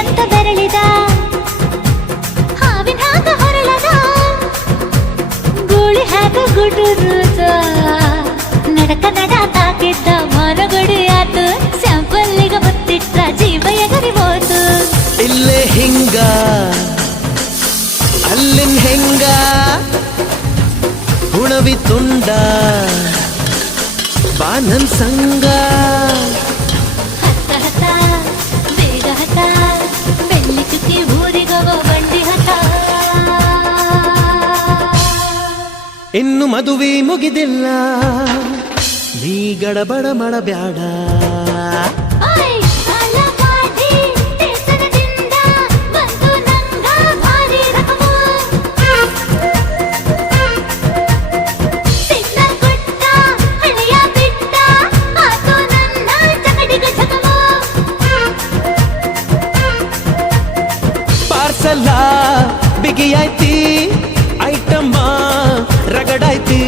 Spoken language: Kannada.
ಅಂತ ಬೆರಳಿದ ಹಾವಿನ ಹಾಗ ಹೊರಳದ ಗೂಳಿ ಹಾಗ ಗುಡುರುದ ನಡಕ ನಡ ತಾಕಿದ್ದ ಮರಗಡಿ ಆತು ಸ್ಯಾಂಪಲ್ಲಿಗ ಮುತ್ತಿಟ್ಟ ಜೀವ ಎಗರಿ ಹೋತು ಇಲ್ಲೇ ಹಿಂಗ ಅಲ್ಲಿನ್ ಹೆಂಗ ಹುಣವಿ ತುಂಡ ಬಾನನ್ ಸಂಗ ಹತ್ತ ಹತ ಬೇಗ ಹತ ಬೆಳ್ಳಿ ಚುಕ್ಕಿ ಊರಿಗವ ಬಂಡಿ ಹತ ಇನ್ನು ಮದುವೆ ಮುಗಿದಿಲ್ಲ ನೀ ಗಡಬಡ ಮಾಡಬ್ಯಾಡ ಪಾರ್ಸಲ ಬಿಗಿಯಾಯ್ತಿ ಐಟಮ್ಮ ರಗಡಾಯ್ತಿ